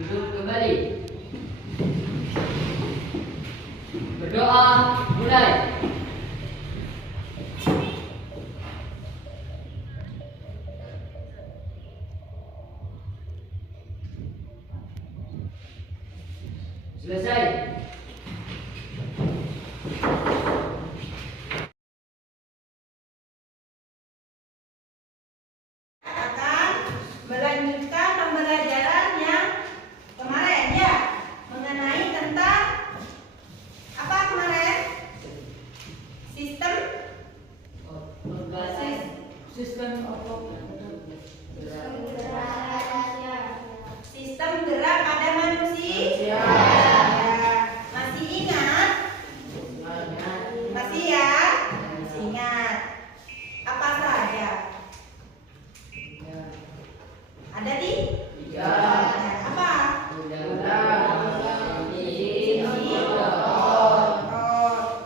Duduk kembali. Berdoa mulai. Selesai. Akan melanjutkan pembelajaran yang kemarin ya, mengenai tentang apa kemarin? Sistem sistem gerak pada manusia. Ya. Masih ingat? Masih ya? Masih ingat. Apa saja? Ada di? Ya. Apa?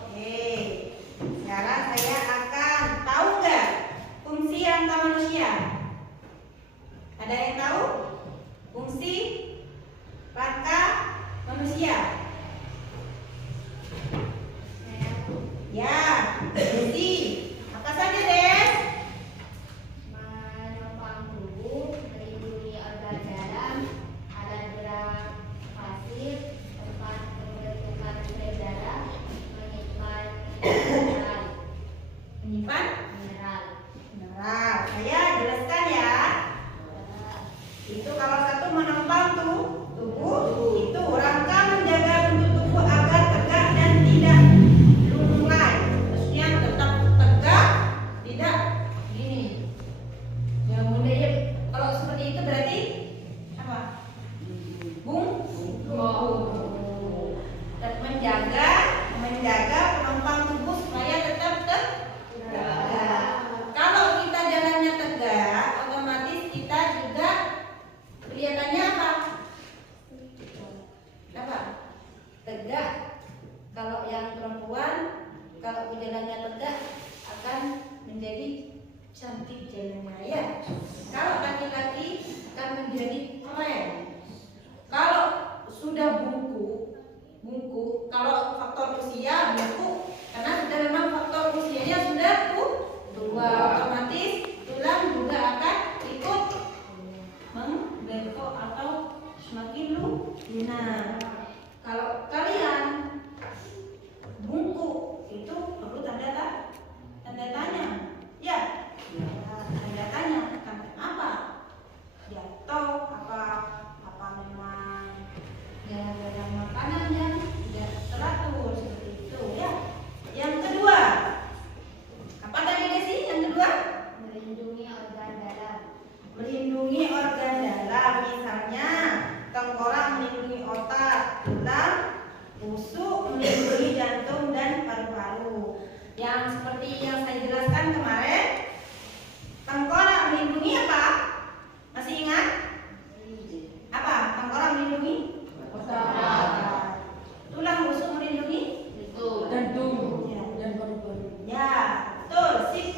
Oke. Sekarang saya akan tahu nggak fungsi rangka manusia? Ada yang tahu? Fungsi rangka manusia? Ya, fungsi apa saja Des? Menopang tubuh, melindungi organ dalam, alat gerak pasif, tempat pembentukan sel darah, menyimpan mineral. Menyimpan Mineral. mineral. Saya jelaskan ya. Itu kalau satu menopang tubuh, itu rangka menjaga bentuk tubuh agar tegak dan tidak lunglai. Maksudnya tetap tegak, tidak gini. Yang mudah kalau seperti itu berarti apa? Dan menjaga penopang tubuh supaya tetap tegak. Kalau kita jalannya tegak, otomatis kita juga kelihatannya apa? Apa? Tegak. Kalau yang perempuan, kalau jalannya tegak akan menjadi cantik jalannya ya. Kalau laki-laki akan menjadi keren. Kalau sudah bungkuk, kalau faktor usia bungkuk, karena sudah memang faktor usianya sudah tua, otomatis tulang juga akan ikut membengkok atau semakin lunak. Kalau kalian bungkuk itu perlu tanda tanya, ya. Tanda tanya apa? Jatuh apa memang gara-gara makanan yang tidak teratur seperti itu ya. Yang kedua, apa tadi Desi? Yang kedua? Melindungi organ dalam. Melindungi organ dalam, misalnya tengkorak melindungi otak, tulang busuk melindungi jantung dan paru-paru. Yang seperti yang saya jelaskan kemarin, tengkorak melindungi apa? Masih ingat? Apa? Tengkorak melindungi otak. Tulang busuk melindungi Jantung ya. dan paru-paru. Ya, betul, sip.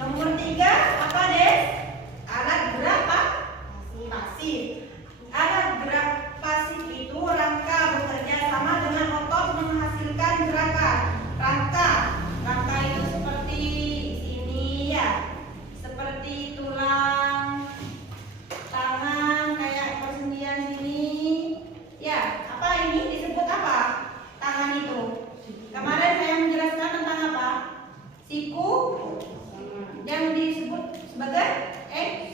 Nomor 3, apa Des? Alat gerak pasif. Alat gerak pasif itu rangka bekerja sama dengan otot menghasilkan gerakan. Rangka itu seperti sini ya, seperti tulang tangan kayak persendian sini. Ya, apa ini disebut apa? Tangan itu. Kemarin saya menjelaskan tentang apa? Siku yang disebut sebagai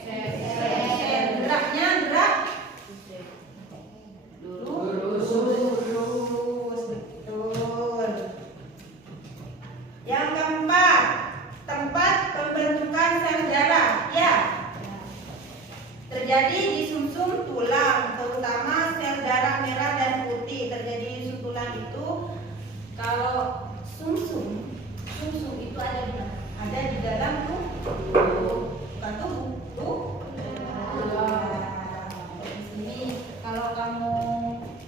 sel. Geraknya gerak lurus, betul. Yang keempat, tempat pembentukan sel darah. Ya, terjadi di sumsum tulang, terutama sel darah merah dan putih. Terjadi di sumsum tulang itu, kalau sumsum itu ada di mana? Ada di dalam tubuh, bukan tubuh. Di sini kalau kamu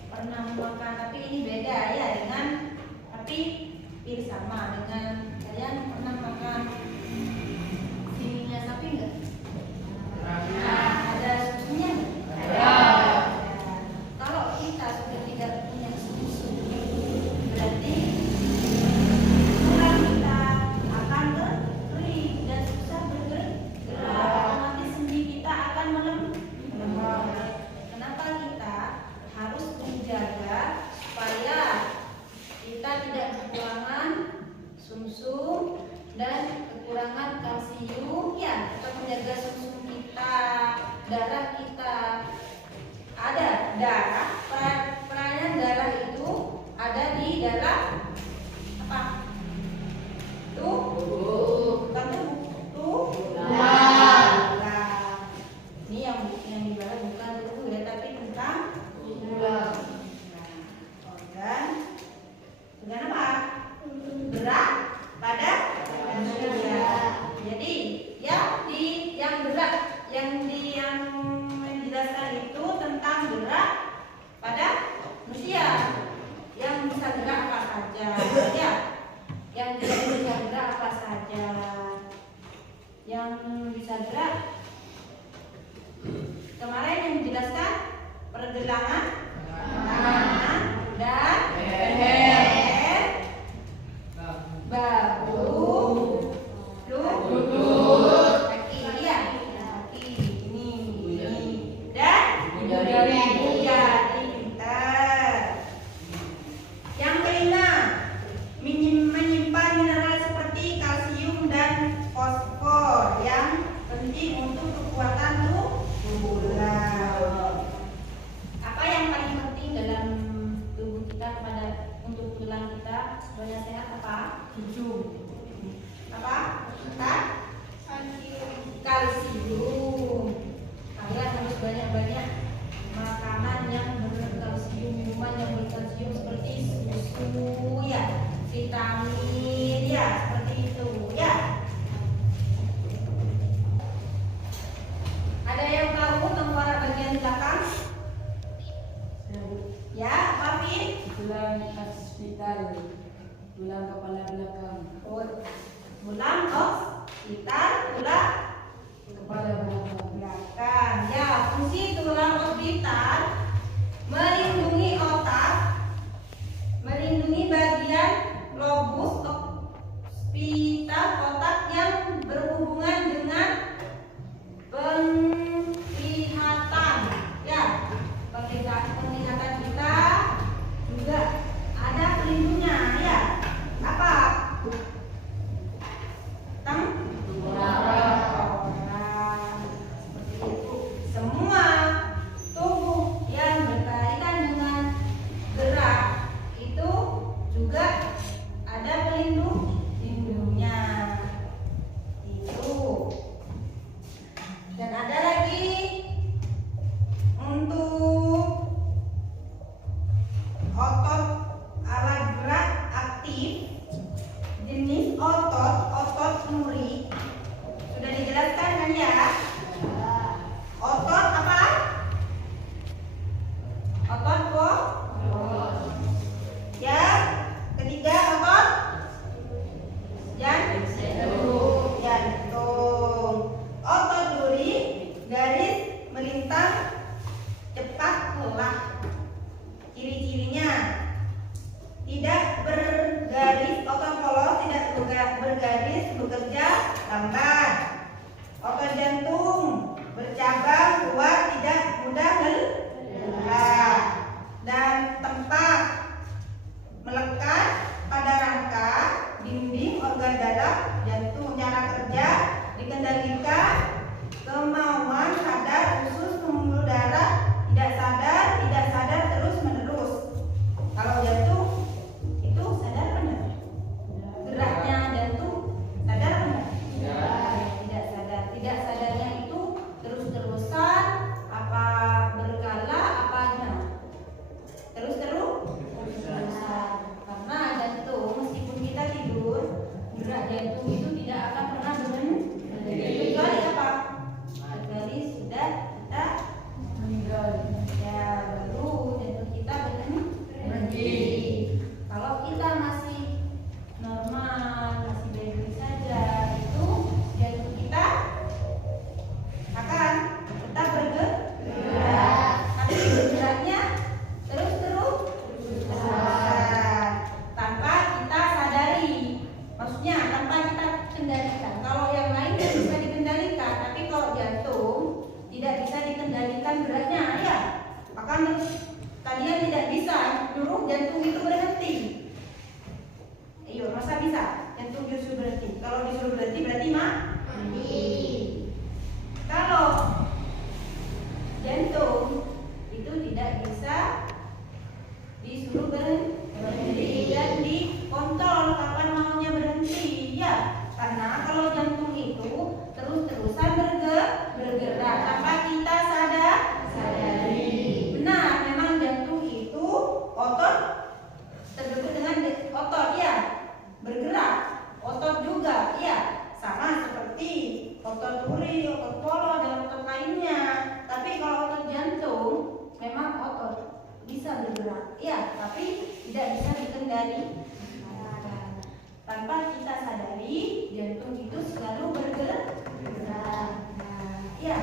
pernah makan, tapi ini beda ya dengan, tapi hampir sama dengan kalian pernah makan sininya sapi enggak? darah kita. Ada darah, peranan darah itu ada di dalam apa? Tubuh. Bukan tubuh. Tulang. Ini yang dibahas bukan tubuh ya, tapi tentang Tulang. organ. Organ apa? Gerak pada manusia. Jadi yang gerak yang menjelaskan itu tentang gerak pada manusia. Yang bisa gerak apa saja, ya? Yang tidak bisa gerak apa saja? Yang bisa gerak kemarin yang dijelaskan pergelangan tangan dan leher, bahu, lutut, kaki, ya, kaki, ini, dan Jari. jari, pintar. Yang kelima, menyimpan mineral seperti kalsium dan fosfor yang penting untuk kekuatan tubuh. Apa yang paling penting dalam tubuh kita untuk tulang kita supaya sehat apa? Apa? Kalsium. Kalian harus banyak-banyak makanan yang berkalsium, minuman yang berkalsium seperti susu ya, vitamin ya, seperti itu ya. Ada yang tahu tengkorak bagian belakang? Ya, Marvin? Tulang hospital. Tulang kepala belakang. Tulang hospital, tulang Kepala belakang. belakang. Ya, fungsi tulang hospital melindungi otak, melindungi bagian lobus hospital otak yang berhubungan dengan penglihatan. Ya, penglihatan kita juga ada pelindungnya ya. Apa? Jadi jantung itu selalu bergerak. Nah, ya.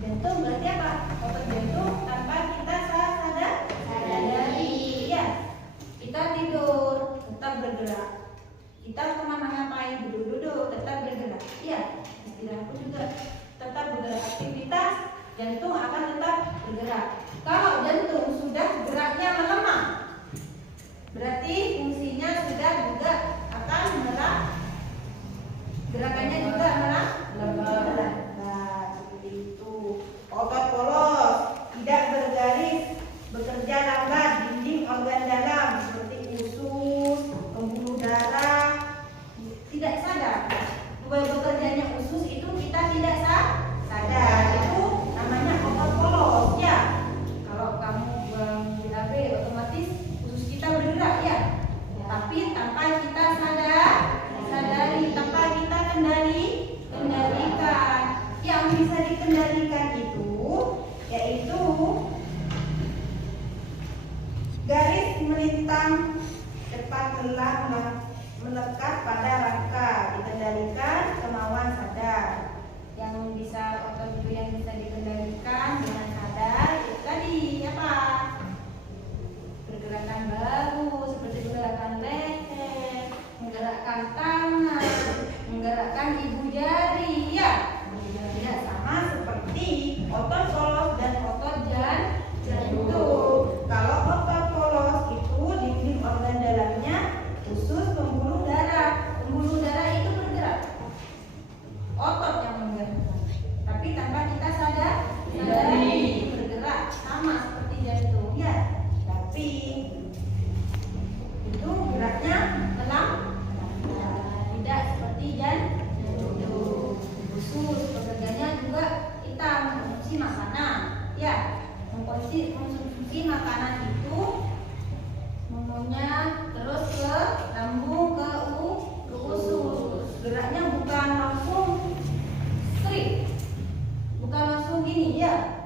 Jantung berarti apa? Otot jantung tanpa kita sadari. Ya. Kita tidur tetap bergerak. Kita kemana ngapain duduk tetap bergerak. Ya. Istirahat juga tetap bergerak. Aktivitas jantung akan tetap bergerak. Kalau jantung sudah geraknya melemah, berarti fungsinya sudah juga akan melemah. Gerakannya juga melambat. Nah, seperti itu. Otot polos, tidak bergaris, bekerja lambat. Dinding organ dalam seperti usus, pembuluh darah tidak sadar. Bekerjanya usus itu kita tidak sadar. Itu namanya otot polos ya. Kalau kamu buang BAB otomatis usus kita bergerak ya. Tapi tanpa kita sadari, tanpa kita kendalikan. Yang bisa dikendalikan itu yaitu garis melintang cepat lelah melekat pada rangka, dikendalikan kemauan sadar. Yang bisa otot itu yang bisa dikendalikan dengan sadar itu tadi apa? Pergerakan baru seperti pergerakan leher, menggerakkan tangan, menggerakkan ibu jari ya. Tidak sama seperti otot polos dan otot jantung. Kalau otot polos itu dinding organ dalamnya usus, pembuluh darah. Pembuluh darah itu bergerak. Otot yang menggerakkan. Tapi tanpa kita sadari bergerak sama seperti jantung ya. Tapi itu geraknya tidak seperti jantung. Usus pekerjaannya juga kita mengkonsumsi makanan ya. Mengkonsumsi makanan itu menunya terus ke lambung ke usus. Geraknya bukan langsung straight, bukan langsung gini ya.